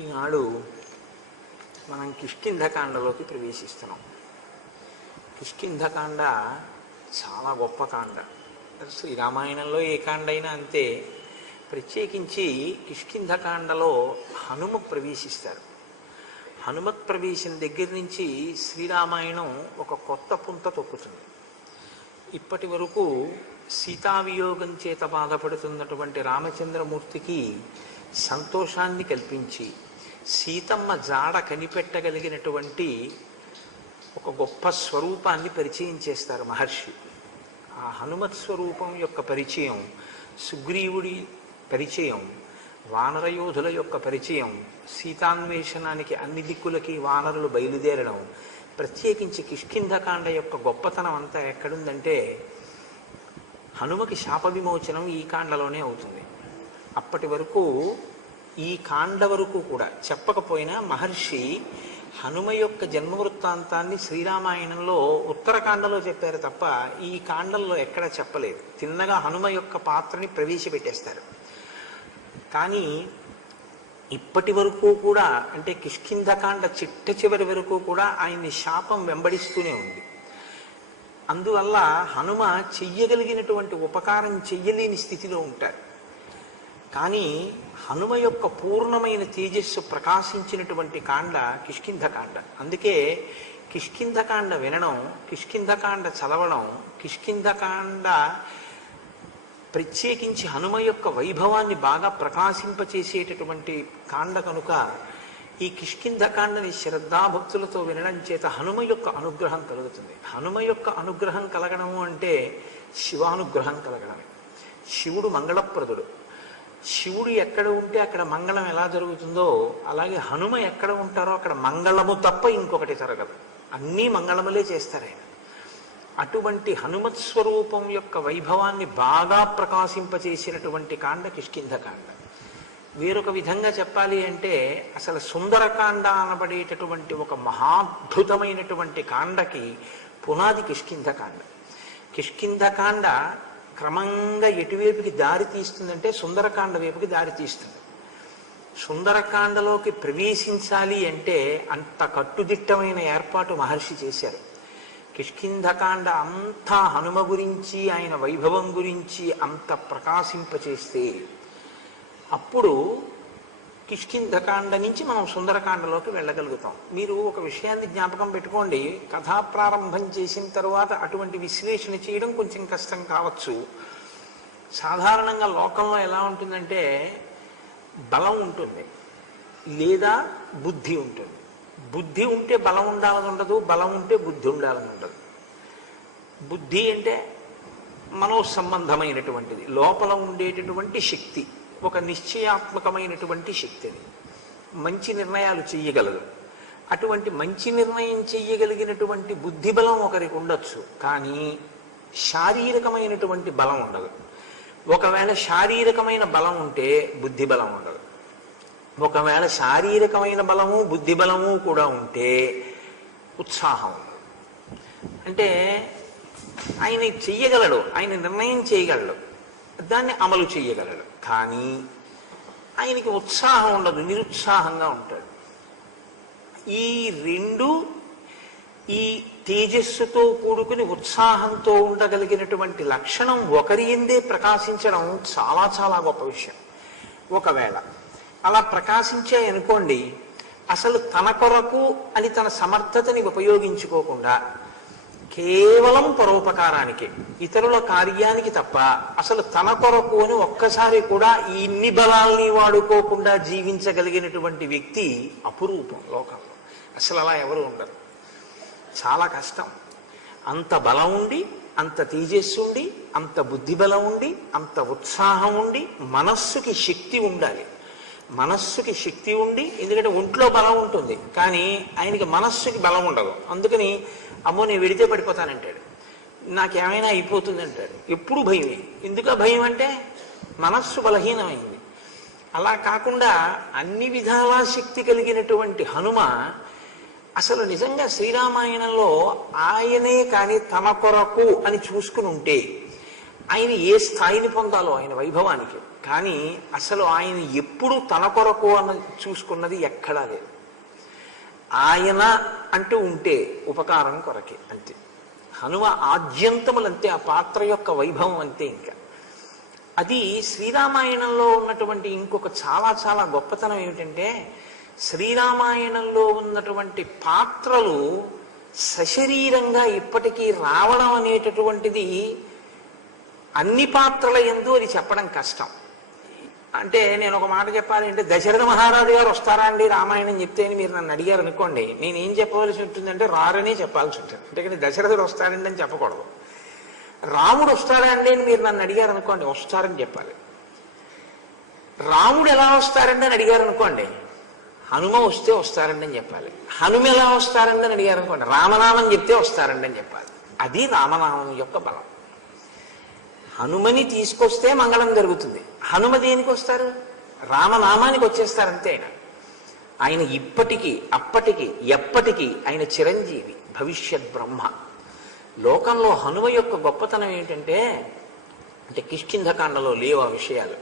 ఈనాడు మనం కిష్కింధకాండలోకి ప్రవేశిస్తున్నాం. కిష్కింధకాండ చాలా గొప్ప కాండ. శ్రీరామాయణంలో ఏ కాండ అయినా అంతే. ప్రత్యేకించి కిష్కింధకాండలో హనుమ ప్రవేశిస్తారు. హనుమత్ ప్రవేశం దగ్గర నుంచి శ్రీరామాయణం ఒక కొత్త పుంత తొక్కుతుంది. ఇప్పటి వరకు సీతావియోగం చేత బాధపడుతున్నటువంటి రామచంద్రమూర్తికి సంతోషాన్ని కల్పించి సీతమ్మ జాడ కనిపెట్టగలిగినటువంటి ఒక గొప్ప స్వరూపాన్ని పరిచయం చేస్తారు మహర్షి. ఆ హనుమత్ స్వరూపం యొక్క పరిచయం, సుగ్రీవుడి పరిచయం, వానరయోధుల యొక్క పరిచయం, సీతాన్వేషణానికి అన్ని దిక్కులకి వానరులు బయలుదేరడం, ప్రత్యేకించి కిష్కింధకాండ యొక్క గొప్పతనం అంతా ఎక్కడుందంటే హనుమకి శాప విమోచనం ఈ కాండలోనే అవుతుంది. అప్పటి వరకు ఈ కాండ వరకు కూడా చెప్పకపోయినా మహర్షి హనుమ యొక్క జన్మ వృత్తాంతాన్ని శ్రీరామాయణంలో ఉత్తరకాండలో చెప్పారు తప్ప ఈ కాండంలో ఎక్కడా చెప్పలేదు. తిన్నగా హనుమ యొక్క పాత్రని ప్రవేశపెట్టేస్తారు. కానీ ఇప్పటి వరకు కూడా, అంటే కిష్కింధకాండ చిట్ట చివరి వరకు కూడా ఆయన్ని శాపం వెంబడిస్తూనే ఉంది. అందువల్ల హనుమ చెయ్యగలిగినటువంటి ఉపకారం చెయ్యలేని స్థితిలో ఉంటారు. కానీ హనుమ యొక్క పూర్ణమైన తేజస్సు ప్రకాశించినటువంటి కాండ కిష్కింధకాండ. అందుకే కిష్కింధకాండ వినడం, కిష్కింధకాండ చదవడం, కిష్కింధకాండ ప్రత్యేకించి హనుమ యొక్క వైభవాన్ని బాగా ప్రకాశింపచేసేటటువంటి కాండ కనుక ఈ కిష్కింధకాండని శ్రద్ధాభక్తులతో వినడం చేత హనుమ యొక్క అనుగ్రహం కలుగుతుంది. హనుమ యొక్క అనుగ్రహం కలగడము అంటే శివానుగ్రహం కలగడమే. శివుడు మంగళప్రదుడు. శివుడు ఎక్కడ ఉంటే అక్కడ మంగళం ఎలా జరుగుతుందో అలాగే హనుమ ఎక్కడ ఉంటారో అక్కడ మంగళము తప్ప ఇంకొకటి జరగదు. అన్నీ మంగళములే చేస్తారు ఆయన. అటువంటి హనుమత్ స్వరూపం యొక్క వైభవాన్ని బాగా ప్రకాశింపచేసినటువంటి కాండ కిష్కింధకాండ. వేరొక విధంగా చెప్పాలి అంటే అసలు సుందరకాండ అనబడేటటువంటి ఒక మహాద్భుతమైనటువంటి కాండకి పునాది కిష్కింధకాండ. కిష్కింధకాండ క్రమంగా ఎటువైపుకి దారి తీస్తుందంటే సుందరకాండ వైపుకి దారి తీస్తుంది. సుందరకాండలోకి ప్రవేశించాలి అంటే అంత కట్టుదిట్టమైన ఏర్పాటు మహర్షి చేశారు. కిష్కింధకాండ అంతా హనుమ గురించి, ఆయన వైభవం గురించి అంత ప్రకాశింపచేస్తే అప్పుడు కిష్కింధకాండ నుంచి మనం సుందరకాండలోకి వెళ్ళగలుగుతాం. మీరు ఒక విషయాన్ని జ్ఞాపకం పెట్టుకోండి. కథా ప్రారంభం చేసిన తర్వాత అటువంటి విశ్లేషణ చేయడం కొంచెం కష్టం కావచ్చు. సాధారణంగా లోకంలో ఎలా ఉంటుందంటే బలం ఉంటుంది లేదా బుద్ధి ఉంటుంది. బుద్ధి ఉంటే బలం ఉండాలని ఉండదు, బలం ఉంటే బుద్ధి ఉండాలని ఉండదు. బుద్ధి అంటే మనోసంబంధమైనటువంటిది, లోపల ఉండేటటువంటి శక్తి, ఒక నిశ్చయాత్మకమైనటువంటి శక్తిని మంచి నిర్ణయాలు చెయ్యగలదు. అటువంటి మంచి నిర్ణయం చెయ్యగలిగినటువంటి బుద్ధి బలం ఒకరికి ఉండొచ్చు, కానీ శారీరకమైనటువంటి బలం ఉండదు. ఒకవేళ శారీరకమైన బలం ఉంటే బుద్ధి బలం ఉండదు. ఒకవేళ శారీరకమైన బలము బుద్ధి బలము కూడా ఉంటే ఉత్సాహం ఉండదు. అంటే ఆయన చెయ్యగలడు, ఆయన నిర్ణయం చేయగలడు, దాన్ని అమలు చేయగలడు, కానీ ఆయనకి ఉత్సాహం ఉండదు, నిరుత్సాహంగా ఉంటాడు. ఈ రెండు, ఈ తేజస్సుతో కూడుకుని ఉత్సాహంతో ఉండగలిగినటువంటి లక్షణం ఒకరి ఎందే ప్రకాశించడం చాలా చాలా గొప్ప విషయం. ఒకవేళ అలా ప్రకాశించాయనుకోండి, అసలు తన కొరకు అని తన సమర్థతని ఉపయోగించుకోకుండా కేవలం పరోపకారానికి, ఇతరుల కార్యానికి తప్ప అసలు తన కొరకు అని ఒక్కసారి కూడా ఇన్ని బలాల్ని వాడుకోకుండా జీవించగలిగినటువంటి వ్యక్తి అపురూపం లోకంలో. అసలు అలా ఎవరు ఉండరు. చాలా కష్టం. అంత బలం ఉండి, అంత తేజస్సు ఉండి, అంత బుద్ధి బలం ఉండి, అంత ఉత్సాహం ఉండి, మనస్సుకి శక్తి ఉండాలి. మనస్సుకి శక్తి ఉండి, ఎందుకంటే ఒంట్లో బలం ఉంటుంది కానీ ఆయనకి మనస్సుకి బలం ఉండదు. అందుకని అమ్మో నేను వెడితే పడిపోతానంటాడు, నాకేమైనా అయిపోతుంది అంటాడు. ఎప్పుడు భయమే. ఎందుకు భయం అంటే మనస్సు బలహీనమైంది. అలా కాకుండా అన్ని విధాలా శక్తి కలిగినటువంటి హనుమ అసలు నిజంగా శ్రీరామాయణంలో ఆయనే కానీ తన కొరకు అని చూసుకుని ఉంటే ఆయన ఏ స్థాయిని పొందాలో ఆయన వైభవానికి. కానీ అసలు ఆయన ఎప్పుడు తన కొరకు అని చూసుకున్నది ఎక్కడా లేదు. ఆయన అంటూ ఉంటే ఉపకారం కొరకే అంతే. హనుమ ఆద్యంతములంతే, ఆ పాత్ర యొక్క వైభవం అంతే. ఇంకా అది శ్రీరామాయణంలో ఉన్నటువంటి ఇంకొక చాలా చాలా గొప్పతనం ఏమిటంటే, శ్రీరామాయణంలో ఉన్నటువంటి పాత్రలు సశరీరంగా ఇప్పటికీ రావడం అనేటటువంటిది అన్ని పాత్రల యందు అది చెప్పడం కష్టం. అంటే నేను ఒక మాట చెప్పాలి అంటే, దశరథ మహారాజు గారు వస్తారా అండి రామాయణం చెప్తే అని మీరు నన్ను అడిగారు అనుకోండి, నేను ఏం చెప్పవలసి ఉంటుందంటే రారనే చెప్పాల్సి ఉంటుంది. అంటే దశరథుడు వస్తాడండి అని చెప్పకూడదు. రాముడు వస్తాడా అండి అని మీరు నన్ను అడిగారు అనుకోండి, వస్తారని చెప్పాలి. రాముడు ఎలా వస్తారండి అని అడిగారు అనుకోండి, హనుమ వస్తే వస్తారండి అని చెప్పాలి. హనుమ ఎలా వస్తారండి అని అడిగారు అనుకోండి, రామనామం చెప్తే వస్తారండి అని చెప్పాలి. అది రామనామం యొక్క బలం. హనుమని తీసుకొస్తే మంగళం జరుగుతుంది. హనుమ దేనికి వస్తారు? రామనామానికి వచ్చేస్తారంతే. ఆయన ఇప్పటికీ అప్పటికి ఎప్పటికీ ఆయన చిరంజీవి, భవిష్యత్ బ్రహ్మ. లోకంలో హనుమ యొక్క గొప్పతనం ఏంటంటే, అంటే కిష్కింధకాండలో లేవు ఆ విషయాలు.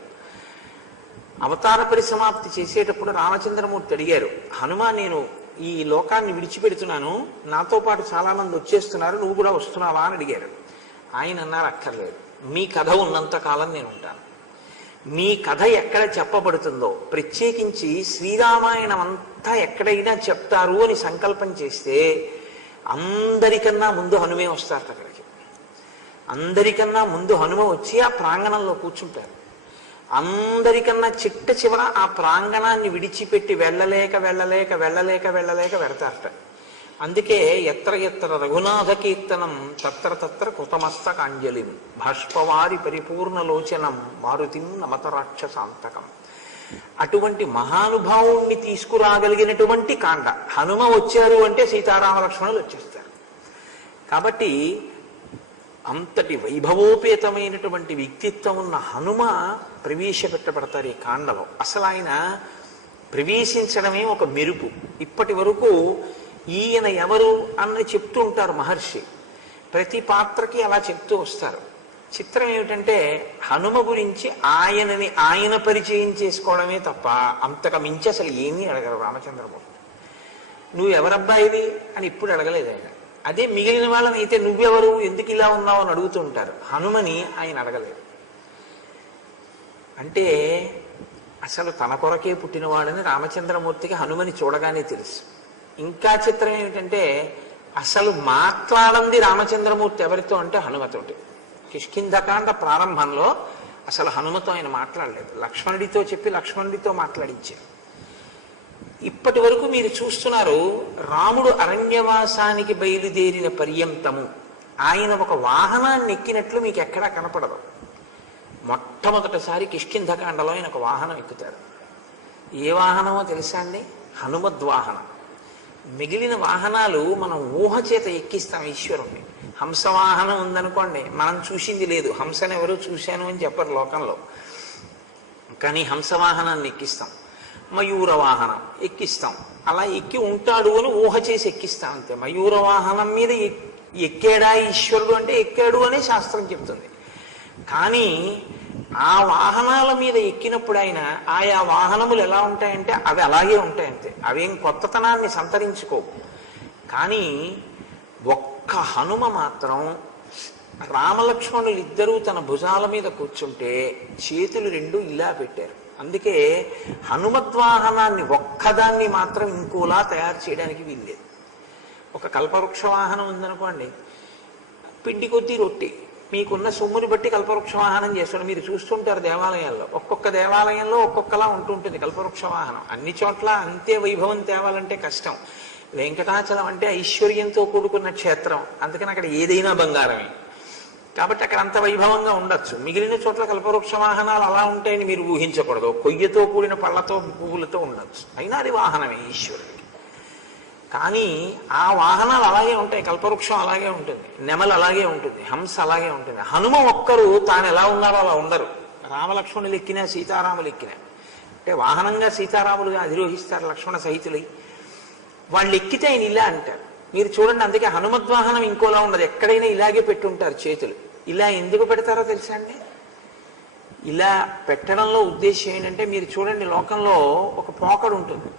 అవతార పరిసమాప్తి చేసేటప్పుడు రామచంద్రమూర్తి అడిగారు, హనుమ నేను ఈ లోకాన్ని విడిచిపెడుతున్నాను, నాతో పాటు చాలా మంది వచ్చేస్తున్నారు, నువ్వు కూడా వస్తున్నావా అని అడిగారు. ఆయన అన్నారు, అక్కర్లేదు, మీ కథ ఉన్నంత కాలం నేను ఉంటాను. మీ కథ ఎక్కడ చెప్పబడుతుందో, ప్రత్యేకించి శ్రీరామాయణం అంతా ఎక్కడైనా చెప్తారు అని సంకల్పం చేస్తే అందరికన్నా ముందు హనుమే వస్తారు అక్కడికి. అందరికన్నా ముందు హనుమ వచ్చి ఆ ప్రాంగణంలో కూర్చుంటారు. అందరికన్నా చిట్ట చివర ఆ ప్రాంగణాన్ని విడిచిపెట్టి వెళ్ళలేక వెళ్ళలేక వెళ్ళలేక వెళ్ళలేక వెడతారట. అందుకే ఎత్ర ఎత్ర రఘునాథ కీర్తనం తత్ర తత్ర కృతమస్తకాంజలిం బాష్పవారి పరిపూర్ణలోచనం మారుతిం నమత రాక్షసాంతకం. అటువంటి మహానుభావుణ్ణి తీసుకురాగలిగినటువంటి కాండ. హనుమ వచ్చారు అంటే సీతారామ లక్ష్మణులు వచ్చేస్తారు. కాబట్టి అంతటి వైభవోపేతమైనటువంటి వ్యక్తిత్వం ఉన్న హనుమ ప్రవేశపెట్టబడతారు ఈ కాండలో. అసలు ఆయన ప్రవేశించడమే ఒక మెరుపు. ఇప్పటి వరకు ఈయన ఎవరు అన్నది చెప్తూ ఉంటారు మహర్షి, ప్రతి పాత్రకి అలా చెప్తూ వస్తారు. చిత్రం ఏమిటంటే, హనుమ గురించి ఆయన పరిచయం చేసుకోవడమే తప్ప అంతకు మించి అసలు ఏమీ అడగరు రామచంద్రమూర్తి. నువ్వు ఎవరబ్బాయివి అని ఇప్పుడు అడగలేదు ఆయన. అదే మిగిలిన వాళ్ళని అయితే నువ్వెవరు, ఎందుకు ఇలా ఉన్నావు అని అడుగుతూ ఉంటారు. హనుమని ఆయన అడగలేదు. అంటే అసలు తన కొరకే పుట్టినవాడని రామచంద్రమూర్తికి హనుమని చూడగానే తెలుసు. ఇంకా చిత్రం ఏమిటంటే, అసలు మాట్లాడంది రామచంద్రమూర్తి ఎవరితో అంటే హనుమతోటి. కిష్కింధకాండ ప్రారంభంలో అసలు హనుమతో ఆయన మాట్లాడలేదు. లక్ష్మణుడితో చెప్పి లక్ష్మణుడితో మాట్లాడించారు. ఇప్పటి వరకు మీరు చూస్తున్నారు, రాముడు అరణ్యవాసానికి బయలుదేరిన పర్యంతము ఆయన ఒక వాహనాన్ని ఎక్కినట్లు మీకు ఎక్కడా కనపడదు. మొట్టమొదటిసారి కిష్కింధకాండలో ఆయన ఒక వాహనం ఎక్కుతారు. ఏ వాహనమో తెలుసా అండి? హనుమద్వాహనం. మిగిలిన వాహనాలు మనం ఊహ చేత ఎక్కిస్తాం ఈశ్వరుణ్ణి. హంసవాహనం ఉందనుకోండి, మనం చూసింది లేదు, హంసను ఎవరో చూశాను అని చెప్పరు లోకంలో. కానీ హంసవాహనాన్ని ఎక్కిస్తాం. మయూర వాహనం ఎక్కిస్తాం. అలా ఎక్కి ఉంటాడు అని ఊహ చేసి ఎక్కిస్తాం అంతే. మయూర వాహనం మీద ఎక్కాడా ఈశ్వరుడు అంటే ఎక్కాడు అని శాస్త్రం చెప్తుంది. కానీ ఆ వాహనాల మీద ఎక్కినప్పుడు ఆయన ఆయా వాహనములు ఎలా ఉంటాయంటే అవి అలాగే ఉంటాయంతే. అవేం కొత్తతనాన్ని సంతరించుకోవు. కానీ ఒక్క హనుమ మాత్రం, రామలక్ష్మణులు ఇద్దరూ తన భుజాల మీద కూర్చుంటే చేతులు రెండు ఇలా పెట్టారు. అందుకే హనుమద్వాహనాన్ని ఒక్కదాన్ని మాత్రం ఇంకోలా తయారు చేయడానికి వీల్లేదు. ఒక కల్పవృక్ష వాహనం ఉందనుకోండి, పిండి కొద్దీ రొట్టి, మీకున్న సొమ్ముని బట్టి కల్పవృక్ష వాహనం చేస్తాడు. మీరు చూస్తుంటారు దేవాలయాల్లో, ఒక్కొక్క దేవాలయంలో ఒక్కొక్కలా ఉంటుంటుంది కల్పవృక్ష వాహనం. అన్ని చోట్ల అంతే వైభవం తేవాలంటే కష్టం. వెంకటాచలం అంటే ఐశ్వర్యంతో కూడుకున్న క్షేత్రం, అందుకని అక్కడ ఏదైనా బంగారమే. కాబట్టి అక్కడ అంత వైభవంగా ఉండొచ్చు. మిగిలిన చోట్ల కల్పవృక్ష వాహనాలు అలా ఉంటాయని మీరు ఊహించకూడదు. కొయ్యతో కూడిన పళ్ళతో పువ్వులతో ఉండొచ్చు. అయినా అది వాహనమే ఈశ్వరుడికి. కానీ ఆ వాహనాలు అలాగే ఉంటాయి. కల్పవృక్షం అలాగే ఉంటుంది, నెమలు అలాగే ఉంటుంది, హంస అలాగే ఉంటుంది. హనుమ ఒక్కరు తాను ఎలా ఉన్నారో అలా ఉండరు. రామలక్ష్మణులు ఎక్కినా సీతారాములు ఎక్కినా, అంటే వాహనంగా సీతారాములుగా అధిరోహిస్తారు లక్ష్మణ సహితులై. వాళ్ళు ఎక్కితే ఆయన ఇలా అంటారు. మీరు చూడండి, అందుకే హనుమద్వాహనం ఇంకోలా ఉండదు. ఎక్కడైనా ఇలాగే పెట్టుంటారు చేతులు. ఇలా ఎందుకు పెడతారో తెలుసా అండి? ఇలా పెట్టడంలో ఉద్దేశం ఏంటంటే, మీరు చూడండి, లోకంలో ఒక పోకడు ఉంటుంది.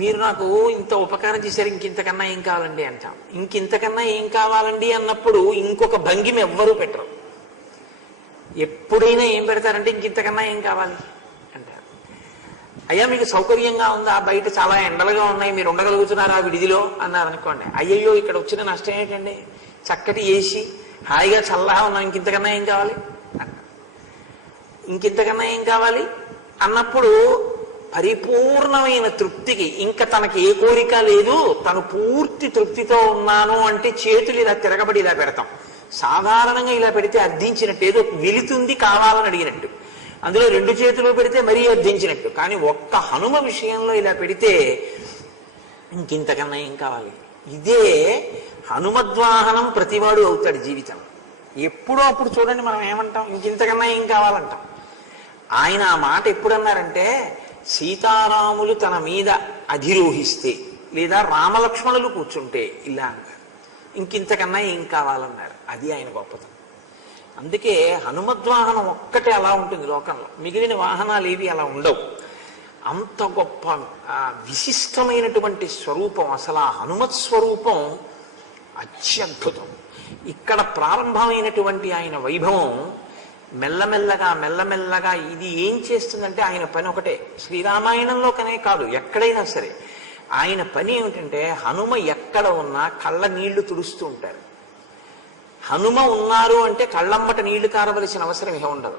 మీరు నాకు ఇంత ఉపకారం చేశారు, ఇంకింతకన్నా ఏం కావాలండి అంటాం. ఇంకింతకన్నా ఏం కావాలండి అన్నప్పుడు ఇంకొక భంగిమ ఎవ్వరూ పెట్టరు. ఎప్పుడైనా ఏం పెడతారంటే, ఇంకింతకన్నా ఏం కావాలి అంటారు. అయ్యా మీకు సౌకర్యంగా ఉందా, బయట చాలా ఎండలుగా ఉన్నాయి, మీరు ఉండగలుగుతున్నారా విడిదిలో అన్నారనుకోండి. అయ్యయ్యో ఇక్కడ వచ్చిన నష్టం ఏంటండి, చక్కటి ఏసీ, హాయిగా చల్లగా ఉన్నాం, ఇంకింతకన్నా ఏం కావాలి అంటారు. ఇంకింతకన్నా ఏం కావాలి అన్నప్పుడు పరిపూర్ణమైన తృప్తికి ఇంకా తనకి ఏ కోరిక లేదు, తను పూర్తి తృప్తితో ఉన్నాను అంటే చేతులు ఇలా తిరగబడి ఇలా పెడతాం. సాధారణంగా ఇలా పెడితే అర్థించినట్టు, ఏదో వెళుతుంది కావాలని అడిగినట్టు. అందులో రెండు చేతులు పెడితే మరీ అర్థించినట్టు. కానీ ఒక్క హనుమ విషయంలో ఇలా పెడితే ఇంకింతకన్నా ఏం కావాలి. ఇదే హనుమద్వాహనం ప్రతివాడు అవుతాడు జీవితం. ఎప్పుడో అప్పుడు చూడండి, మనం ఏమంటాం, ఇంకింతకన్నా ఏం కావాలంటాం. ఆయన ఆ మాట ఎప్పుడన్నారంటే, సీతారాములు తన మీద అధిరోహిస్తే లేదా రామలక్ష్మణులు కూర్చుంటే ఇలా అన్నారు, ఇంకింతకన్నా ఏం కావాలన్నారు. అది ఆయన గొప్పతనం. అందుకే హనుమద్వాహనం ఒక్కటే అలా ఉంటుంది లోకంలో, మిగిలిన వాహనాలు ఏవి అలా ఉండవు. అంత గొప్ప విశిష్టమైనటువంటి స్వరూపం. అసలు ఆ హనుమత్ స్వరూపం అత్యద్భుతం. ఇక్కడ ప్రారంభమైనటువంటి ఆయన వైభవం మెల్లమెల్లగా ఇది ఏం చేస్తుందంటే, ఆయన పని ఒకటే. శ్రీరామాయణంలోకనే కాదు, ఎక్కడైనా సరే ఆయన పని ఏమిటంటే, హనుమ ఎక్కడ ఉన్నా కళ్ళ నీళ్లు తుడుస్తూ ఉంటారు. హనుమ ఉన్నారు అంటే కళ్ళమ్మట నీళ్లు కారవలసిన అవసరం ఇక ఉండదు.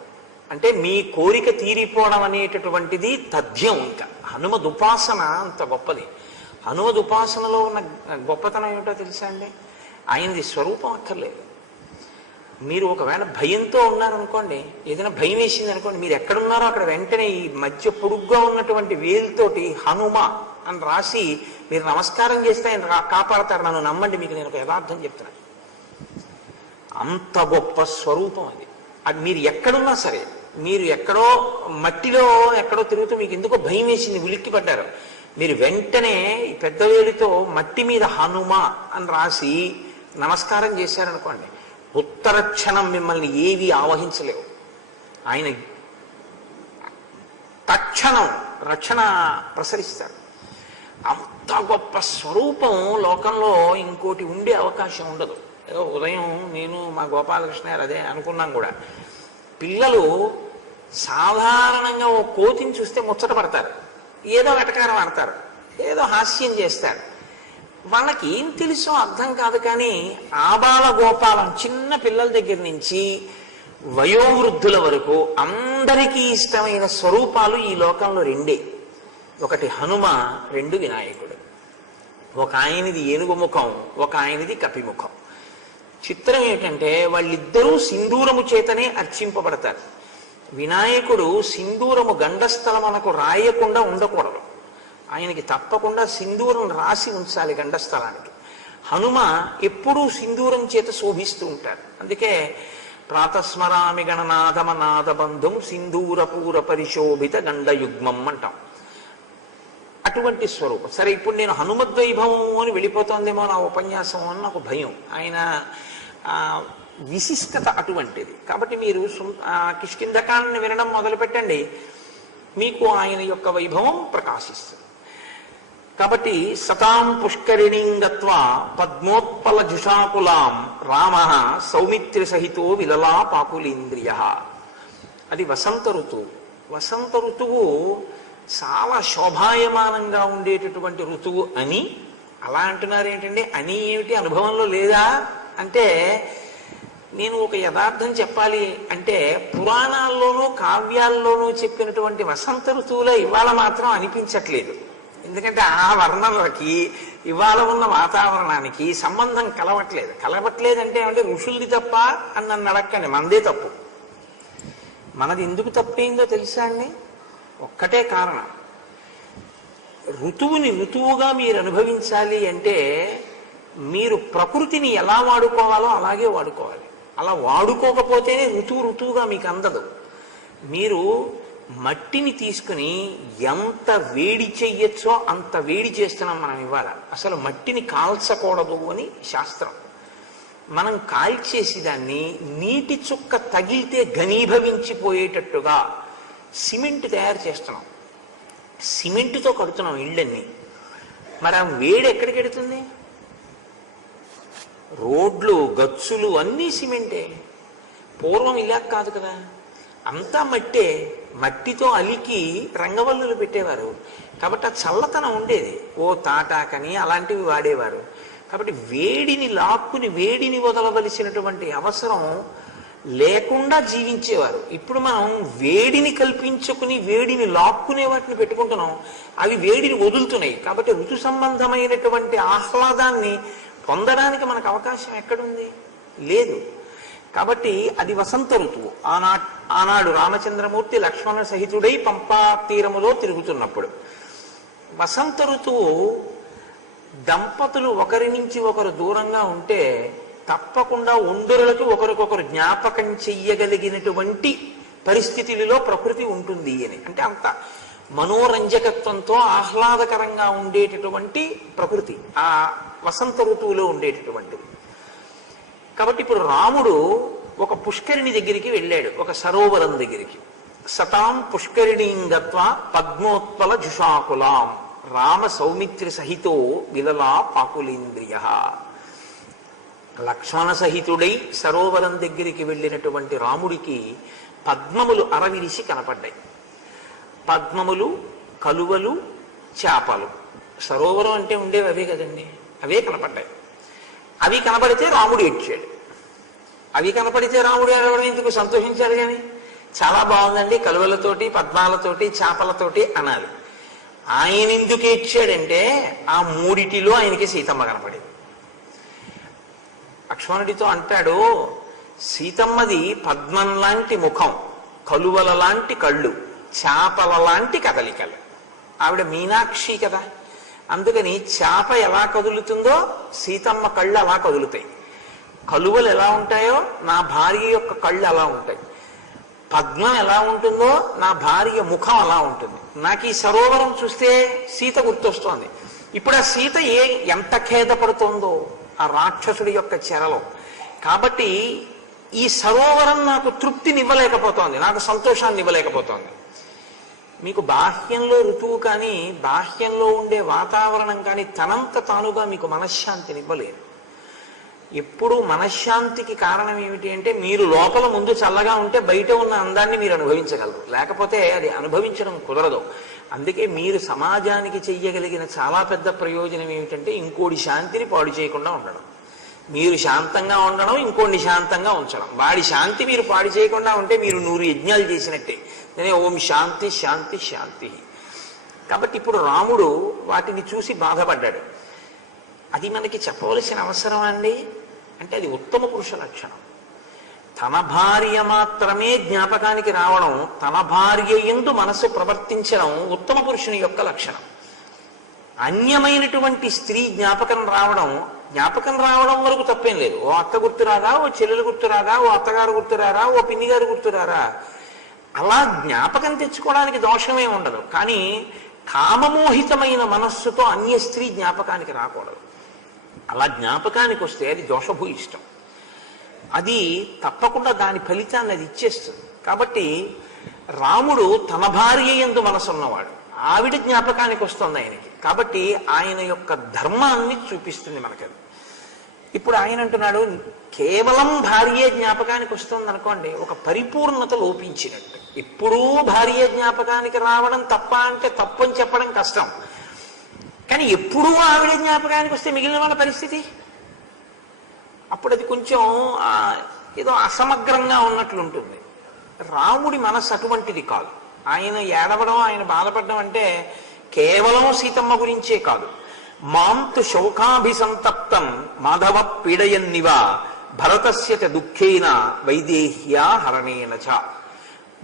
అంటే మీ కోరిక తీరిపోవడం అనేటటువంటిది తథ్యం. ఇంకా హనుమదుపాసన అంత గొప్పది. హనుమదుపాసనలో ఉన్న గొప్పతనం ఏమిటో తెలుసా అండి? ఆయనది స్వరూపం అక్కర్లేదు. మీరు ఒకవేళ భయంతో ఉన్నారనుకోండి, ఏదైనా భయం వేసింది అనుకోండి, మీరు ఎక్కడున్నారో అక్కడ వెంటనే ఈ మధ్య పొడుగ్గా ఉన్నటువంటి వేలుతోటి హనుమ అని రాసి మీరు నమస్కారం చేస్తే ఆయన కాపాడతారు. నన్ను నమ్మండి, మీకు నేను ఒక యథార్థం చెప్తున్నాను. అంత గొప్ప స్వరూపం అది. అది మీరు ఎక్కడున్నా సరే, మీరు ఎక్కడో మట్టిలో ఎక్కడో తిరుగుతూ మీకు ఎందుకో భయం వేసింది, ఉలిక్కి పడ్డారు, మీరు వెంటనే ఈ పెద్ద వేలితో మట్టి మీద హనుమ అని రాసి నమస్కారం చేశారనుకోండి, ఉత్తర క్షణం మిమ్మల్ని ఏవి ఆవహించలేవు. ఆయన తక్షణం రక్షణ ప్రసరిస్తాడు. అంత గొప్ప స్వరూపం లోకంలో ఇంకోటి ఉండే అవకాశం ఉండదు. ఏదో ఉదయం నేను మా గోపాలకృష్ణ గారు అదే అనుకున్నాం కూడా. పిల్లలు సాధారణంగా ఓ కోతిని చూస్తే ముచ్చట పడతారు, ఏదో వెటకారం ఆడతారు, ఏదో హాస్యం చేస్తారు. వాళ్ళకి ఏం తెలుసో అర్థం కాదు. కానీ ఆబాల గోపాలం చిన్న పిల్లల దగ్గర నుంచి వయోవృద్ధుల వరకు అందరికీ ఇష్టమైన స్వరూపాలు ఈ లోకంలో రెండే. ఒకటి హనుమ, రెండు వినాయకుడు. ఒక ఆయనది ఏనుగు ముఖం, ఒక ఆయనది కపిముఖం. చిత్రం ఏంటంటే వాళ్ళిద్దరూ సింధూరము చేతనే అర్చింపబడతారు. వినాయకుడు సింధూరము గండస్థలమునకు రాయకుండా ఉండకూడదు, ఆయనకి తప్పకుండా సింధూరం రాసి ఉంచాలి గండస్థలానికి. హనుమ ఎప్పుడూ సింధూరం చేత శోభిస్తూ ఉంటారు. అందుకే ప్రాతస్మరామి గణనాథమనాథ బంధుం సింధూరపూర పరిశోభిత గండయుగ్మం అంటాం. అటువంటి స్వరూపం. సరే, ఇప్పుడు నేను హనుమద్వైభవం అని వెళ్ళిపోతుందేమో నా ఉపన్యాసం అని నాకు భయం. ఆయన విశిష్టత అటువంటిది. కాబట్టి మీరు కిష్కింధకాన్ని వినడం మొదలుపెట్టండి, మీకు ఆయన యొక్క వైభవం ప్రకాశిస్తుంది. కాబట్టి సతాం పుష్కరిణీం గత్వా పద్మోత్పల జుషాకులాం రామ సౌమిత్రి సహితో విలలా పాకులీంద్రియ. అది వసంత ఋతువు. వసంత ఋతువు చాలా శోభాయమానంగా ఉండేటటువంటి ఋతువు అని అలా అంటున్నారు. ఏంటండి అని ఏమిటి, అనుభవంలో లేదా అంటే, నేను ఒక యథార్థం చెప్పాలి అంటే, పురాణాల్లోనూ కావ్యాల్లోనూ చెప్పినటువంటి వసంత ఋతువులో ఇవాళ మాత్రం అనిపించట్లేదు. ఎందుకంటే ఆ వర్ణనలకి ఇవాళ ఉన్న వాతావరణానికి సంబంధం కలవట్లేదంటే అంటే ఋషులది తప్ప అని నన్ను అడక్కండి, మనదే తప్పు. మనది ఎందుకు తప్పైందో తెలుసా అండి? ఒక్కటే కారణం. ఋతువుని ఋతువుగా మీరు అనుభవించాలి అంటే మీరు ప్రకృతిని ఎలా వాడుకోవాలో అలాగే వాడుకోవాలి. అలా వాడుకోకపోతేనే ఋతువుగా మీకు అందదు. మీరు మట్టిని తీసుకుని ఎంత వేడి చెయ్యొచ్చో అంత వేడి చేస్తున్నాం మనం ఇవాళ. అసలు మట్టిని కాల్చకూడదు అని శాస్త్రం. మనం కాల్చేసి దాన్ని నీటి చుక్క తగిలితే ఘనీభవించిపోయేటట్టుగా సిమెంట్ తయారు చేస్తున్నాం, సిమెంటుతో కడుతున్నాం ఇళ్ళన్నీ. మరి ఆ వేడి ఎక్కడికి ఎడుతుంది? రోడ్లు గచ్చులు అన్నీ సిమెంటే. పూర్వం ఇలా కాదు కదా, అంతా మట్టే. మట్టితో అలికి రంగవల్లులు పెట్టేవారు కాబట్టి ఆ చల్లతనం ఉండేది. ఓ తాటాకని అలాంటివి వాడేవారు కాబట్టి వేడిని లాక్కుని వేడిని వదలవలసినటువంటి అవసరం లేకుండా జీవించేవారు. ఇప్పుడు మనం వేడిని కల్పించుకుని వేడిని లాక్కునే వాటిని పెట్టుకుంటున్నాం, అవి వేడిని వదులుతున్నాయి. కాబట్టి ఋతు సంబంధమైనటువంటి ఆహ్లాదాన్ని పొందడానికి మనకు అవకాశం ఎక్కడుంది? లేదు. కాబట్టి అది వసంత ఋతువు. ఆనాడు రామచంద్రమూర్తి లక్ష్మణ సహితుడై పంపా తీరములో తిరుగుతున్నప్పుడు వసంత ఋతువు దంపతులు ఒకరి నుంచి ఒకరు దూరంగా ఉంటే తప్పకుండా ఒందరులకు ఒకరికొకరు జ్ఞాపకం చెయ్యగలిగినటువంటి పరిస్థితులలో ప్రకృతి ఉంటుంది అని. అంటే అంత మనోరంజకత్వంతో ఆహ్లాదకరంగా ఉండేటటువంటి ప్రకృతి ఆ వసంత ఋతువులో ఉండేటటువంటిది. కాబట్టి ఇప్పుడు రాముడు ఒక పుష్కరిణి దగ్గరికి వెళ్ళాడు, ఒక సరోవరం దగ్గరికి. సతాం పుష్కరిణీం గత్వా పద్మోత్పల జుషాకులాం రామ సౌమిత్రి సహితో విలలా పాకులేంద్రియ. లక్ష్మణ సహితుడై సరోవరం దగ్గరికి వెళ్ళినటువంటి రాముడికి పద్మములు అరవిరిసి కనపడ్డాయి. పద్మములు, కలువలు, చేపలు. సరోవరం అంటే ఉండేవి అవే కదండి, అవే కనపడ్డాయి. అవి కనపడితే రాముడు ఏడ్చాడు. అవి కనపడితే రాముడు ఏడవడం ఎందుకు? సంతోషించాడు. కానీ చాలా బాగుందండి కలువలతోటి పద్మాలతోటి చేపలతోటి అనాలి. ఆయన ఎందుకు ఏడ్చాడంటే ఆ మూడిటిలో ఆయనకి సీతమ్మ కనపడింది. లక్ష్మణుడితో అంటాడు, సీతమ్మది పద్మం లాంటి ముఖం, కలువల లాంటి కళ్ళు, చేపల లాంటి కదలికలు. ఆవిడ మీనాక్షి కదా, అందుకని చేప ఎలా కదులుతుందో సీతమ్మ కళ్ళు అలా కదులుతాయి. కలువలు ఎలా ఉంటాయో నా భార్య యొక్క కళ్ళు అలా ఉంటాయి. పద్మం ఎలా ఉంటుందో నా భార్య ముఖం అలా ఉంటుంది. నాకు ఈ సరోవరం చూస్తే సీత గుర్తొస్తోంది. ఇప్పుడు ఆ సీత ఎంత ఖేదపడుతోందో ఆ రాక్షసుడి యొక్క చెరలో. కాబట్టి ఈ సరోవరం నాకు తృప్తినివ్వలేకపోతోంది, నాకు సంతోషాన్ని ఇవ్వలేకపోతోంది. మీకు బాహ్యంలో ఋతువు కానీ బాహ్యంలో ఉండే వాతావరణం కానీ తనంత తానుగా మీకు మనశ్శాంతిని ఇవ్వలేదు. ఎప్పుడు మనశ్శాంతికి కారణం ఏమిటి అంటే మీరు లోపల ముందు చల్లగా ఉంటే బయట ఉన్న అందాన్ని మీరు అనుభవించగలరు, లేకపోతే అది అనుభవించడం కుదరదు. అందుకే మీరు సమాజానికి చెయ్యగలిగిన చాలా పెద్ద ప్రయోజనం ఏమిటంటే ఇంకోటి శాంతిని పాడు చేయకుండా ఉండడం. మీరు శాంతంగా ఉండడం, ఇంకోటి శాంతంగా ఉంచడం. వాడి శాంతి మీరు పాడు చేయకుండా ఉంటే మీరు 100 యజ్ఞాలు చేసినట్టే. నేనే ఓం శాంతి శాంతి శాంతి. కాబట్టి ఇప్పుడు రాముడు వాటిని చూసి బాధపడ్డాడు. అది మనకి చెప్పవలసిన అవసరం అండి అంటే అది ఉత్తమ పురుష లక్షణం. తన భార్య మాత్రమే జ్ఞాపకానికి రావడం, తన భార్య యందు మనసు ప్రవర్తించడం ఉత్తమ పురుషుని యొక్క లక్షణం. అన్యమైనటువంటి స్త్రీ జ్ఞాపకం రావడం వరకు తప్పేం లేదు. ఓ అత్త గుర్తురారా, ఓ చెల్లెలు గుర్తురారా, ఓ అత్తగారు గుర్తురారా, ఓ పిన్ని గారు గుర్తురారా, అలా జ్ఞాపకం తెచ్చుకోవడానికి దోషమే ఉండదు. కానీ కామమోహితమైన మనస్సుతో అన్య స్త్రీ జ్ఞాపకానికి రాకూడదు. అలా జ్ఞాపకానికి వస్తే అది దోషభూయిష్టం. అది తప్పకుండా దాని ఫలితాన్ని అది ఇచ్చేస్తుంది. కాబట్టి రాముడు తన భార్య యందు మనసున్నవాడు, ఆవిడ జ్ఞాపకానికి వస్తుంది ఆయనకి. కాబట్టి ఆయన యొక్క ధర్మాన్ని చూపిస్తుంది మనకది. ఇప్పుడు ఆయన అంటున్నాడు, కేవలం భార్య జ్ఞాపకానికి వస్తుంది అనుకోండి, ఒక పరిపూర్ణత లోపించినట్టు. ఎప్పుడూ భార్య జ్ఞాపకానికి రావడం తప్ప అంటే తప్పు అని చెప్పడం కష్టం. కానీ ఎప్పుడూ ఆవిడ జ్ఞాపకానికి వస్తే మిగిలిన వాళ్ళ పరిస్థితి అప్పుడు అది కొంచెం ఏదో అసమగ్రంగా ఉన్నట్లుంటుంది. రాముడి మనస్సు అటువంటిది కాదు. ఆయన ఏడవడం, ఆయన బాధపడడం అంటే కేవలం సీతమ్మ గురించే కాదు. మాంతు శోకాభిసంతప్తం మాధవ పీడయన్నివ భరతస్య చ దుఃఖేన వైదేహ్యా హరణేన చ.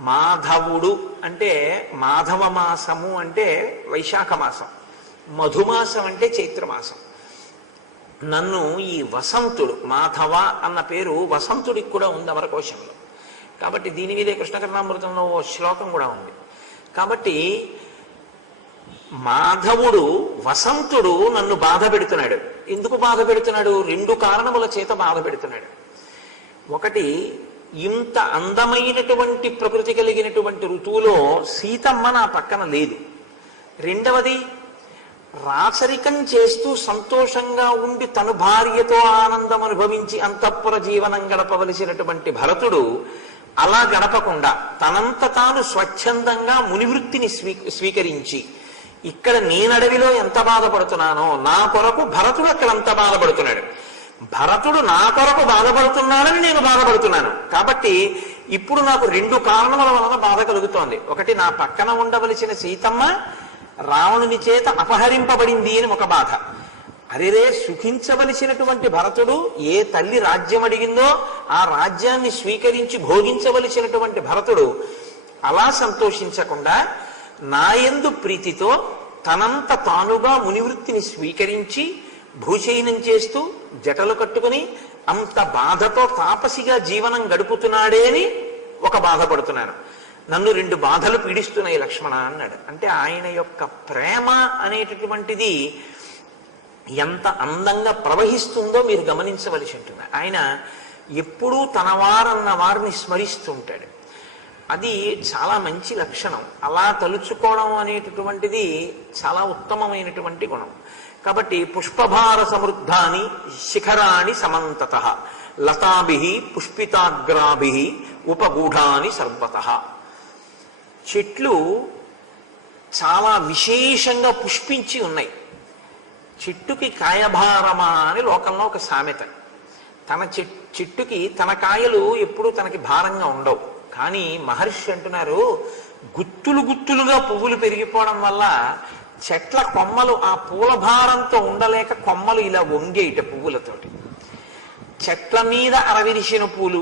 మాధవుడు అంటే మాధవ మాసము అంటే వైశాఖ మాసం, మధుమాసం అంటే చైత్రమాసం. నన్ను ఈ వసంతుడు, మాధవ అన్న పేరు వసంతుడికి కూడా ఉంది అమరకోశంలో. కాబట్టి దీని మీదే కృష్ణకర్ణామృతంలో ఓ శ్లోకం కూడా ఉంది. కాబట్టి మాధవుడు వసంతుడు నన్ను బాధ పెడుతున్నాడు. ఎందుకు బాధ పెడుతున్నాడు? రెండు కారణముల చేత బాధ పెడుతున్నాడు. ఒకటి, ఇంత అందమైనటువంటి ప్రకృతి కలిగినటువంటి ఋతువులో సీతమ్మ నా పక్కన లేదు. రెండవది, రాచరికం చేస్తూ సంతోషంగా ఉండి తను భార్యతో ఆనందం అనుభవించి అంతఃపుర జీవనం గడపవలసినటువంటి భరతుడు అలా గడపకుండా తనంత తాను స్వచ్ఛందంగా మునివృత్తిని స్వీకరించి ఇక్కడ నేనడవిలో ఎంత బాధపడుతున్నానో నా కొరకు భరతుడు అక్కడ అంత బాధపడుతున్నాడు. భరతుడు నా కొరకు బాధపడుతున్నాడని నేను బాధపడుతున్నాను. కాబట్టి ఇప్పుడు నాకు రెండు కారణముల వలన బాధ కలుగుతోంది. ఒకటి, నా పక్కన ఉండవలసిన సీతమ్మ రావణుని చేత అపహరింపబడింది అని ఒక బాధ. అరేరే, సుఖించవలసినటువంటి భరతుడు ఏ తల్లి రాజ్యం అడిగిందో ఆ రాజ్యాన్ని స్వీకరించి భోగించవలసినటువంటి భరతుడు అలా సంతోషించకుండా నాయందు ప్రీతితో తనంత తానుగా మునివృత్తిని స్వీకరించి భూశయనం చేస్తూ జటలు కట్టుకుని అంత బాధతో తాపసిగా జీవనం గడుపుతున్నాడే అని ఒక బాధపడుతున్నాను. నన్ను రెండు బాధలు పీడిస్తున్నాయి లక్ష్మణ అన్నాడు. అంటే ఆయన యొక్క ప్రేమ అనేటటువంటిది ఎంత అందంగా ప్రవహిస్తుందో మీరు గమనించవలసి ఉంటుంది. ఆయన ఎప్పుడూ తన వారన్న వారిని స్మరిస్తుంటాడు. అది చాలా మంచి లక్షణం. అలా తలుచుకోవడం అనేటటువంటిది చాలా ఉత్తమమైనటువంటి గుణం. కాబట్టి పుష్పభార సమృద్ధాని శిఖరాణి సమంతతః లతాభి పుష్పితాగ్రాభి ఉపగూఢాని సర్వతః. చెట్లు చాలా విశేషంగా పుష్పించి ఉన్నాయి. చెట్టుకి కాయభారమా అని లోకంలో ఒక సామెత. తన చెట్టుకి తన కాయలు ఎప్పుడూ తనకి భారంగా ఉండవు. కానీ మహర్షి అంటున్నారు, గుత్తులు గుత్తులుగా పువ్వులు పెరిగిపోవడం వల్ల చెట్ల కొమ్మలు ఆ పూల భారంతో ఉండలేక కొమ్మలు ఇలా వంగేయట పువ్వులతోటి. చెట్ల మీద అరవిరిసిన పూలు,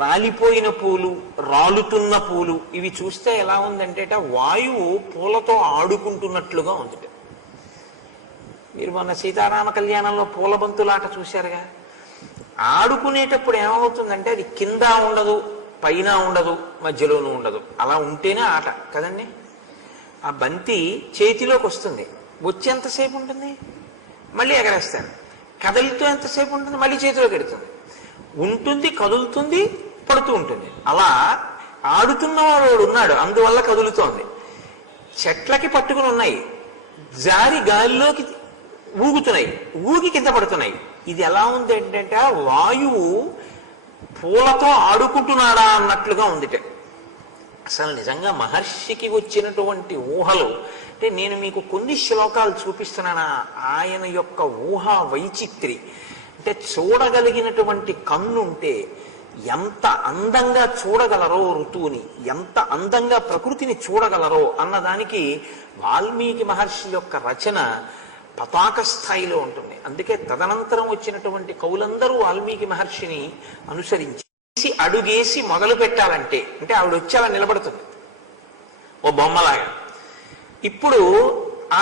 రాలిపోయిన పూలు, రాలుతున్న పూలు, ఇవి చూస్తే ఎలా ఉందంటే వాయువు పూలతో ఆడుకుంటున్నట్లుగా ఉంది. మీరు మొన్న సీతారామ కళ్యాణంలో పూల బంతులాట చూశారుగా. ఆడుకునేటప్పుడు ఏమవుతుందంటే అది కింద ఉండదు, పైన ఉండదు, మధ్యలోనూ ఉండదు. అలా ఉంటేనే ఆట కదండి. ఆ బంతి చేతిలోకి వస్తుంది, వచ్చి ఎంతసేపు ఉంటుంది, మళ్ళీ ఎగరేస్తారు. కదలితో ఎంతసేపు ఉంటుంది, మళ్ళీ చేతిలోకి ఎడుతుంది. ఉంటుంది, కదులుతుంది, పడుతూ ఉంటుంది. అలా ఆడుతున్నవాడు ఉన్నాడు, అందువల్ల కదులుతోంది. చెట్లకి పట్టుకుని ఉన్నాయి, జారి గాలిలోకి ఊగుతున్నాయి, ఊగి కింద పడుతున్నాయి. ఇది ఎలా ఉంది ఏంటంటే వాయువు పూలతో ఆడుకుంటున్నాడా అన్నట్లుగా ఉందిట. అసలు నిజంగా మహర్షికి వచ్చినటువంటి ఊహలు అంటే నేను మీకు కొన్ని శ్లోకాలు చూపిస్తున్నానా, ఆయన యొక్క ఊహా వైచిత్రి. అంటే చూడగలిగినటువంటి కన్నుంటే ఎంత అందంగా చూడగలరో ఋతువుని, ఎంత అందంగా ప్రకృతిని చూడగలరో అన్నదానికి వాల్మీకి మహర్షి యొక్క రచన పతాక స్థాయిలో ఉంటుంది. అందుకే తదనంతరం వచ్చినటువంటి కవులందరూ వాల్మీకి మహర్షిని అనుసరించి అడుగేసి మొదలు పెట్టాలంటే అంటే ఆవిడ వచ్చి అలా నిలబడుతుంది ఓ బొమ్మలాగా. ఇప్పుడు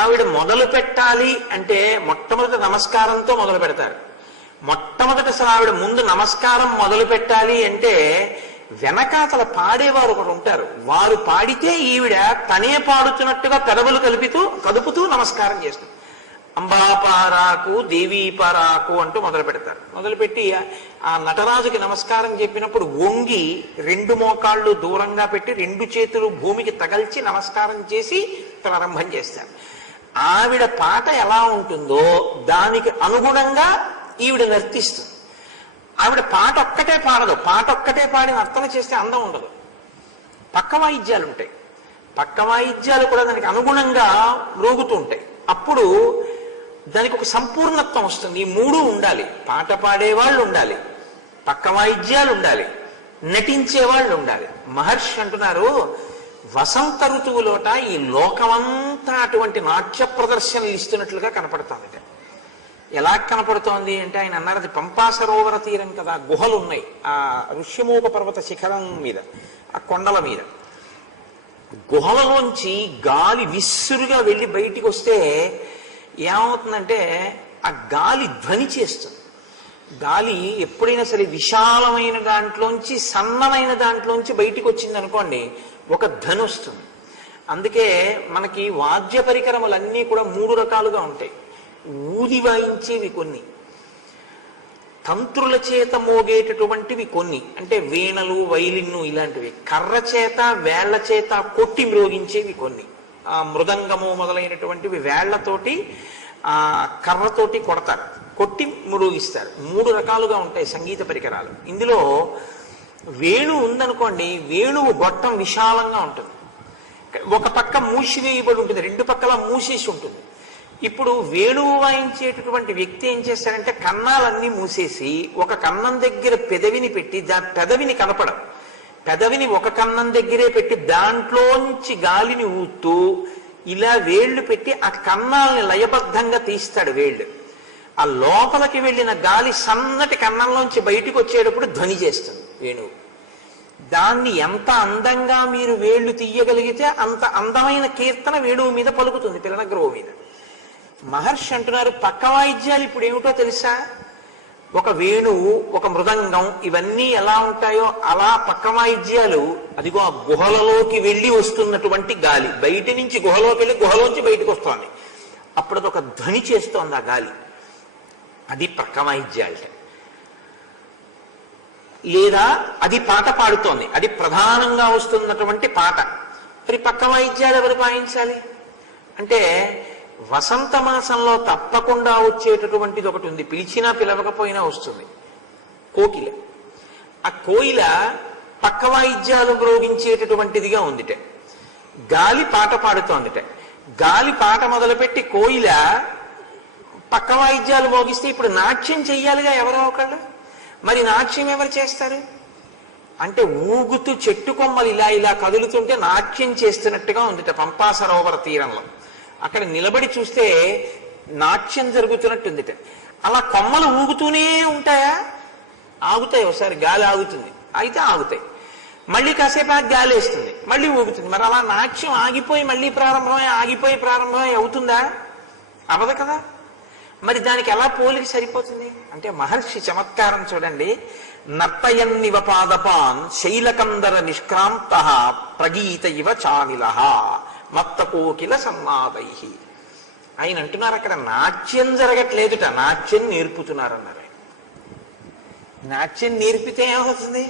ఆవిడ మొదలు పెట్టాలి అంటే మొట్టమొదటి నమస్కారంతో మొదలు పెడతారు. మొట్టమొదటి అసలు ఆవిడ ముందు నమస్కారం మొదలు పెట్టాలి అంటే వెనకాతల పాడేవారు ఒకరు ఉంటారు. వారు పాడితే ఈవిడ తనే పాడుతున్నట్టుగా పెదవులు కదుపుతూ నమస్కారం చేస్తారు. అంబాపారాకు దేవీపారాకు అంటూ మొదలు పెడతారు. మొదలుపెట్టి ఆ నటరాజుకి నమస్కారం చెప్పినప్పుడు వంగి రెండు మోకాళ్ళు దూరంగా పెట్టి రెండు చేతులు భూమికి తగల్చి నమస్కారం చేసి ప్రారంభం చేస్తారు. ఆవిడ పాట ఎలా ఉంటుందో దానికి అనుగుణంగా ఈవిడ నర్తిస్తుంది. ఆవిడ పాట ఒక్కటే పాడదు, పాట ఒక్కటే పాడి నర్తన చేస్తే అందం ఉండదు. పక్క వాయిద్యాలు ఉంటాయి, పక్క వాయిద్యాలు కూడా దానికి అనుగుణంగా మ్రోగుతూ ఉంటాయి. అప్పుడు దానికి ఒక సంపూర్ణత్వం వస్తుంది. ఈ మూడు ఉండాలి, పాట పాడేవాళ్ళు ఉండాలి, పక్క వాయిద్యాలు ఉండాలి, నటించేవాళ్ళు ఉండాలి. మహర్షి అంటున్నారు వసంత ఋతువులోట ఈ లోకమంతా అటువంటి నాట్య ప్రదర్శనలు ఇస్తున్నట్లుగా కనపడుతుంది. ఎలా కనపడుతోంది అంటే ఆయన అన్నారు అది పంపా సరోవర తీరం కదా, గుహలు ఉన్నాయి ఆ ఋష్యమూక పర్వత శిఖరం మీద, ఆ కొండల మీద. గుహలలోంచి గాలి విస్సురుగా వెళ్ళి బయటికి వస్తే ఏమవుతుందంటే ఆ గాలి ధ్వని చేస్తుంది. గాలి ఎప్పుడైనా సరే విశాలమైన దాంట్లోంచి సన్నమైన దాంట్లోంచి బయటికి వచ్చింది అనుకోండి, ఒక ధ్వని వస్తుంది. అందుకే మనకి వాద్య పరికరములన్నీ కూడా 3 రకాలుగా ఉంటాయి. ఊది వాయించేవి కొన్ని, తంత్రుల చేత మోగేటటువంటివి కొన్ని, అంటే వీణలు వైలిన్ను ఇలాంటివి, కర్ర చేత వేళ్ల చేత కొట్టి మ్రోగించేవి కొన్ని, మృదంగము మొదలైనటువంటివి వేళ్లతోటి కర్రతోటి కొడతారు, కొట్టి మ్రోగిస్తారు. 3 రకాలుగా ఉంటాయి సంగీత పరికరాలు. ఇందులో వేణువు ఉందనుకోండి, వేణువు గొట్టం విశాలంగా ఉంటుంది, ఒక పక్క మూసివేయబడి ఉంటుంది, 2 పక్కల మూసేసి ఉంటుంది. ఇప్పుడు వేణువు వాయించేటటువంటి వ్యక్తి ఏం చేస్తాడంటే కన్నాలన్నీ మూసేసి ఒక కన్నం దగ్గర పెదవిని పెట్టి పెదవిని కనపడం, పెదవిని ఒక కన్నం దగ్గరే పెట్టి దాంట్లోంచి గాలిని ఊతూ ఇలా వేళ్లు పెట్టి ఆ కన్నాల్ని లయబద్ధంగా తీస్తాడు వేళ్ళు. ఆ లోపలికి వెళ్ళిన గాలి సన్నటి కన్నంలోంచి బయటకు వచ్చేటప్పుడు ధ్వని చేస్తుంది వేణువు. దాన్ని ఎంత అందంగా మీరు వేళ్లు తీయగలిగితే అంత అందమైన కీర్తన వేణువు మీద పలుకుతుంది, పిల్లనగ్రహం మీద. మహర్షి అంటున్నారు పక్క వాయిద్యాలు ఇప్పుడు ఏమిటో తెలుసా, ఒక వేణువు, ఒక మృదంగం, ఇవన్నీ ఎలా ఉంటాయో అలా పక్క వాయిద్యాలు అదిగో ఆ గుహలలోకి వెళ్ళి వస్తున్నటువంటి గాలి, బయట నుంచి గుహలోకి వెళ్ళి గుహలోంచి బయటకు వస్తోంది, అప్పుడు అదొక ధ్వని చేస్తోంది ఆ గాలి, అది పక్క వాయిద్యాలు. లేదా అది పాట పాడుతోంది, అది ప్రధానంగా వస్తున్నటువంటి పాట. మరి పక్క వాయిద్యాలు ఎవరు వాయించాలి అంటే వసంత మాసంలో తప్పకుండా వచ్చేటటువంటిది ఒకటి ఉంది, పిలిచినా పిలవకపోయినా వస్తుంది, కోకిల. ఆ కోయిల పక్క వాయిద్యాలు మ్రోగించేటటువంటిదిగా ఉందిట. గాలి పాట పాడుతోందిట, గాలి పాట మొదలుపెట్టి కోయిల పక్క వాయిద్యాలు మోగిస్తే ఇప్పుడు నాట్యం చెయ్యాలిగా ఎవరో ఒకళ్ళు. మరి నాట్యం ఎవరు చేస్తారు అంటే ఊగుతూ చెట్టు కొమ్మలు ఇలా ఇలా కదులుతుంటే నాట్యం చేస్తున్నట్టుగా ఉందిట పంపా సరోవర తీరంలో. అక్కడ నిలబడి చూస్తే నాట్యం జరుగుతున్నట్టుందిట. అలా కొమ్మలు ఊగుతూనే ఉంటాయా? ఆగుతాయి, ఒకసారి గాలి ఆగుతుంది, అయితే ఆగుతాయి, మళ్ళీ కాసేపు గాలి వేస్తుంది, మళ్ళీ ఊగుతుంది. మరి అలా నాట్యం ఆగిపోయి మళ్ళీ ప్రారంభమై ఆగిపోయి ప్రారంభమై అవుతుందా? అవదు కదా. మరి దానికి ఎలా పోలికి సరిపోతుంది అంటే మహర్షి చమత్కారం చూడండి. నర్తయన్నివ పాదపాన్ శైలకందర నిష్క్రాంత ప్రగీత ఇవ చానిల మత్త కోకిల సన్నాదై. ఆయన అంటున్నారు అక్కడ నాట్యం జరగట్లేదుట, నాట్యం నేర్పుతున్నారన్నారు. నాట్యం నేర్పితే ఏమవుతుంది?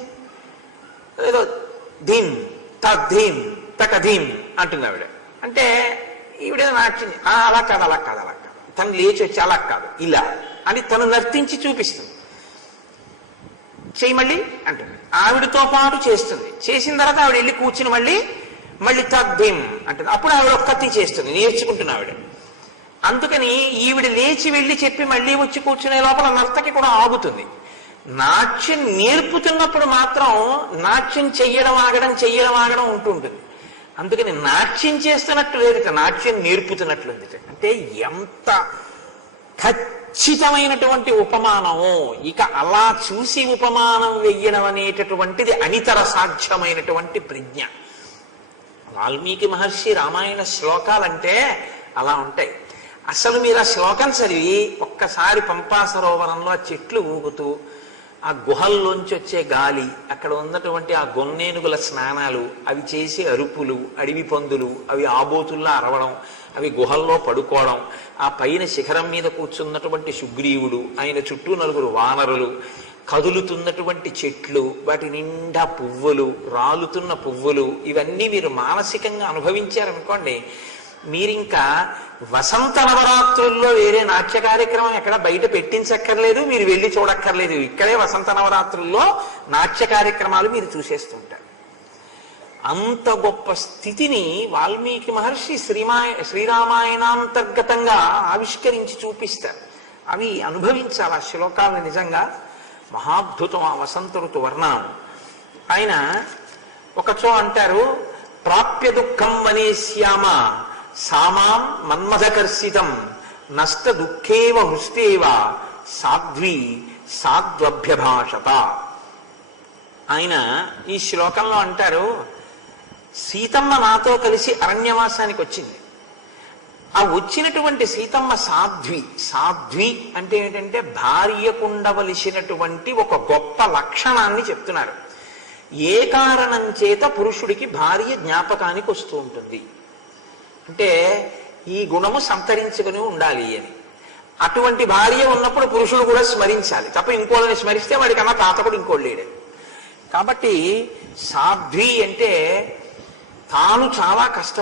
ఏదో ధీం తీం తకధీం అంటున్నావిడ. అంటే ఈవిడ నాట్యం అలా కాదు, అలా కాదు, అలా కాదు, తను లేచి వచ్చి అలా కాదు ఇలా అని తను నర్తించి చూపిస్తుంది. చెయ్యి మళ్ళీ అంటుంది, ఆవిడతో పాటు చేస్తుంది. చేసిన తర్వాత ఆవిడ వెళ్ళి కూర్చుని మళ్ళీ మళ్ళీ తద్దీం అంటుంది. అప్పుడు ఆవిడ ఒక్కతి చేస్తుంది, నేర్చుకుంటున్న ఆవిడ. అందుకని ఈవిడ లేచి వెళ్ళి చెప్పి మళ్ళీ వచ్చి కూర్చునే లోపల నర్తకి కూడా ఆగుతుంది. నాట్యం నేర్పుతున్నప్పుడు మాత్రం నాట్యం చెయ్యడం ఆగడం ఉంటుంటుంది. అందుకని నాట్యం చేస్తున్నట్టు లేదుట, నాట్యం నేర్పుతున్నట్లుంది. అంటే ఎంత ఖచ్చితమైనటువంటి ఉపమానము. ఇక అలా చూసి ఉపమానం వెయ్యడం అనేటటువంటిది అనితర సాధ్యమైనటువంటి ప్రజ్ఞ. వాల్మీకి మహర్షి రామాయణ శ్లోకాలంటే అలా ఉంటాయి. అసలు మీరు ఆ శ్లోకం చదివి ఒక్కసారి పంపా సరోవరంలో ఆ చెట్లు ఊగుతూ, ఆ గుహల్లోంచి వచ్చే గాలి, అక్కడ ఉన్నటువంటి ఆ గొన్నేనుగుల స్నానాలు, అవి చేసే అరుపులు, అడవి పందులు అవి ఆబోతుల్లా అరవడం, అవి గుహల్లో పడుకోవడం, ఆ పైన శిఖరం మీద కూర్చున్నటువంటి సుగ్రీవుడు, ఆయన చుట్టూ 4 వానరులు, కదులుతున్నటువంటి చెట్లు, వాటి నిండా పువ్వులు, రాలుతున్న పువ్వులు, ఇవన్నీ మీరు మానసికంగా అనుభవించారనుకోండి, మీరింకా వసంత నవరాత్రుల్లో వేరే నాట్య కార్యక్రమం ఎక్కడ బయట పెట్టించక్కర్లేదు, మీరు వెళ్ళి చూడక్కర్లేదు. ఇక్కడే వసంత నవరాత్రుల్లో నాట్య కార్యక్రమాలు మీరు చూసేస్తుంటారు. అంత గొప్ప స్థితిని వాల్మీకి మహర్షి శ్రీరామాయణాంతర్గతంగా ఆవిష్కరించి చూపిస్తారు. అవి అనుభవించాలి ఆ శ్లోకాలను. నిజంగా మహాద్భుతం ఆ వసంత ఋతు వర్ణనం. ఆయన ఒకచో అంటారు, ప్రాప్య దుఃఖం వనేశ్యామ సామాం మన్మథకర్షితం నష్ట దుఃఖేవ హృష్టేవ సాధ్వి సాధ్వభ్యభాషత. ఆయన ఈ శ్లోకంలో అంటారు, సీతమ్మ నాతో కలిసి అరణ్యవాసానికి వచ్చింది. ఆ వచ్చినటువంటి సీతమ్మ సాధ్వి. సాధ్వి అంటే ఏంటంటే భార్యకుండవలసినటువంటి ఒక గొప్ప లక్షణాన్ని చెప్తున్నారు. ఏ కారణం చేత పురుషుడికి భార్య జ్ఞాపకానికి వస్తూ ఉంటుంది అంటే ఈ గుణము సంతరించుకుని ఉండాలి అని. అటువంటి భార్య ఉన్నప్పుడు పురుషుడు కూడా స్మరించాలి తప్ప ఇంకోళ్ళని స్మరిస్తే వాడికన్నా తాత కూడా ఇంకోళ్ళు లేడు. కాబట్టి సాధ్వి అంటే తాను చాలా కష్టపడి